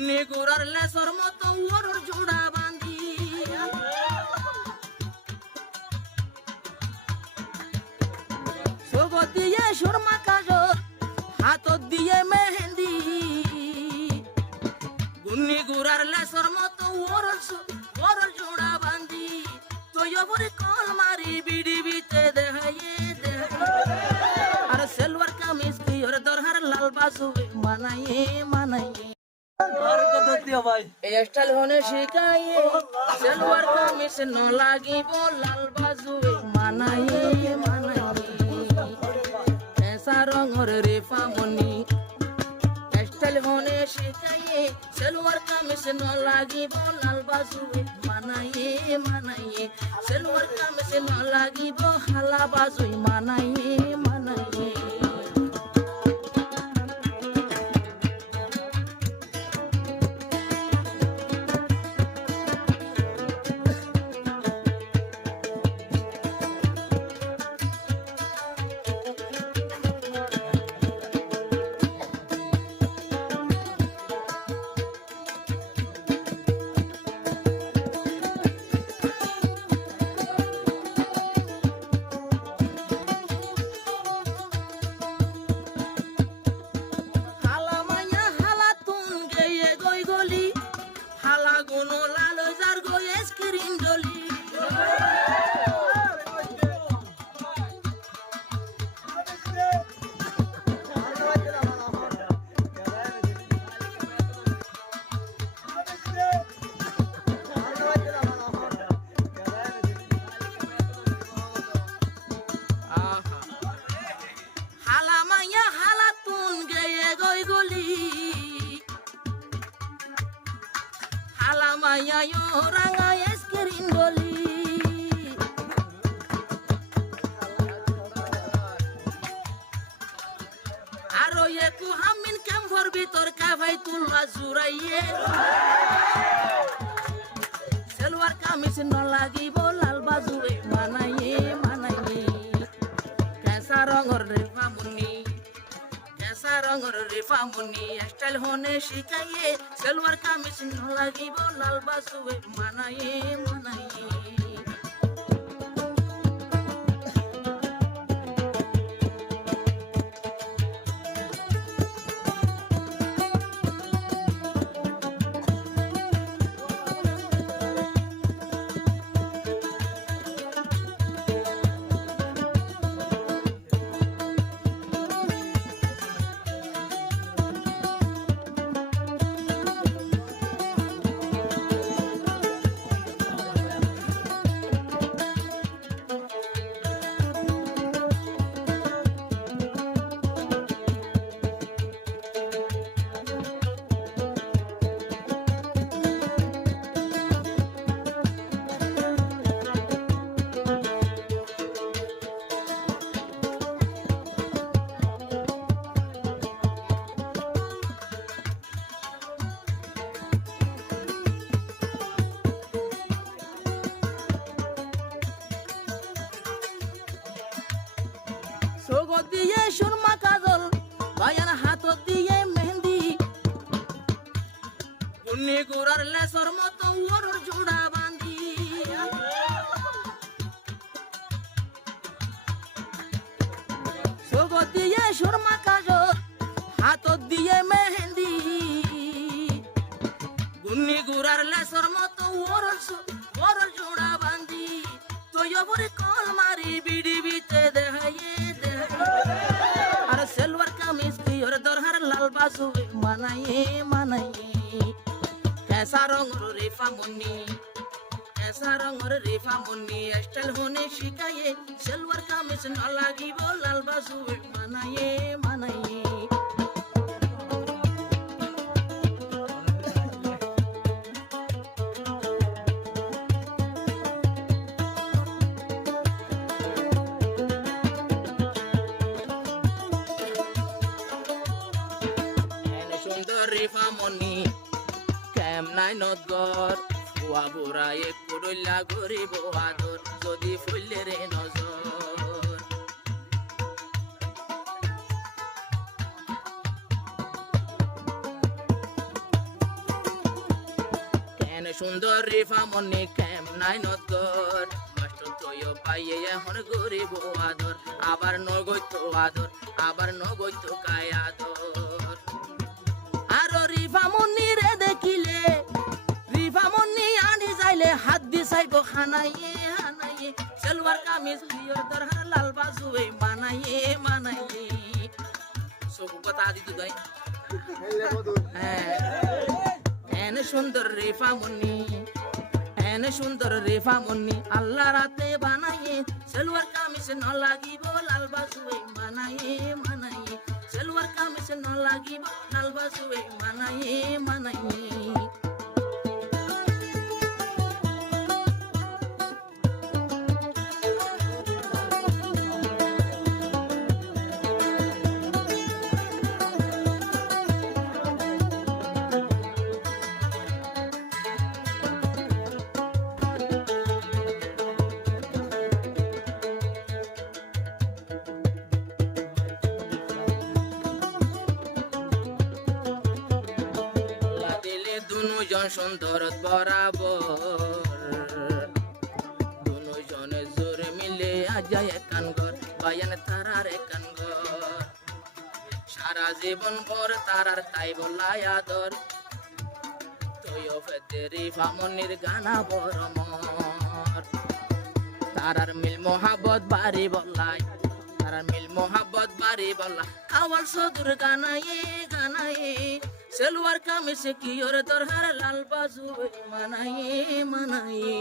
গুন্নি গুড়ার lesser মতো ওর জোড়া বাঁধি সগত দিয়ে সুরমা কাজল হাতত দিয়ে মেহেন্দি গুন্নি গুড়ার লেসর মতো ওর জোড়া বাঁধি তুই ওপরে কল মারি বিড়ি বিতে দেখাইয়ে আর সেলওয়ার কামিজ তুই ওর দরহার লাল বাজু মানাইয়ে মানাইয়ে এই স্টাইল হনে শিখাইয়ে সেলওয়ার কামিজ ন লাগিব লাল বাজু মানাইয়ে মানাইয়ে এসা রঙর রেফা মনি স্টাইল হনে শিখাইয়ে সেলওয়ার কামিজ ন লাগিব লাল বাজু মানাইয়ে মানাইয়ে সেলওয়ার কামিজ ন লাগিব হালা বাজু মানাইয়ে মানাইয়ে Maya yo ranga eskerin doli aro ye ku hamin kem for bitor ka bhai tul azuraiye selwar kamis no lagibo lal bazue manaiye manaiye kaisa rongor refa muni style hone shikaye selwar kamis no lagibo lal bazue manaiye manaiye সগত দিয়ে সুরমা কাজল বায়ান হাতত দিয়ে mehndi গুন্নি গুড়ার lesser মতো ওর জোড়া বাঁধি সগত দিয়ে সুরমা কাজল হাতত দিয়ে mehndi গুন্নি গুড়ার lesser মতো ওর জোড়া বাঁধি তুই ওপরে কল মারি বিড়ি বিতে দেখাইয়ে আর সেলওয়ার কামিজ তুই ওর দরহার লাল বাজু মানাইয়ে মানাইয়ে কেসা রঙর রেফা মনি স্টাইল হনে শিখাইয়ে সেলওয়ার কামিজ ন লাগিব লাল বাজু মানাইয়ে মানাইয়ে রেফা মনি কেম নাই নদগর ফুয়া বুড়া এক কুড়লা গরিব আদর যদি ফুললে রে নজর সুন্দর রিফা মনি কেম নাই নদর মাস্টার তুইও পাইয়ে এখন গরিব আদর আবার নগৈত আদর আবার নগৈত কায় আদর আরো রিফা মনি রে দেখিলে রিফা মনি আনি যাইলে হাত দি চাইব খানাইয়ে হানাইয়ে সেলওয়ার কামিজ পিয়র দরহার লাল বাজুয়ে মানাইয়ে মানাইয়ে সব কথা দিত দাই এনে সুন্দর রেফা মনি এনে সুন্দর রেফা মনি আল্লাহ রাতে বানাইয়ে সেলওয়ার কামিজ ন লাগিব লাল বাজুয়ে মানাইয়ে মানাইয়ে সেলওয়ার কামিজ ন লাগিব লাল বাজুয়ে মানাইয়ে মানাইয়ে দুজন সুন্দর বরাবর দুজনে জোরে মিলে আজায় একান ঘর বায়ান তারার একান ঘর সারা জীবন ভর তারার তাই বলাই আদর তুইও ফেতে রিফা মনির গানা বড় মর তারার মিল মোহাবত বাড়ি বলাই তারার মিল মোহাবত বাড়ি বলা আওয়াল সদুর গানায়ে গানায়ে সেলওয়ার কামিজ কি ওর দরহার লাল বাজু মানাইয়ে মানাইয়ে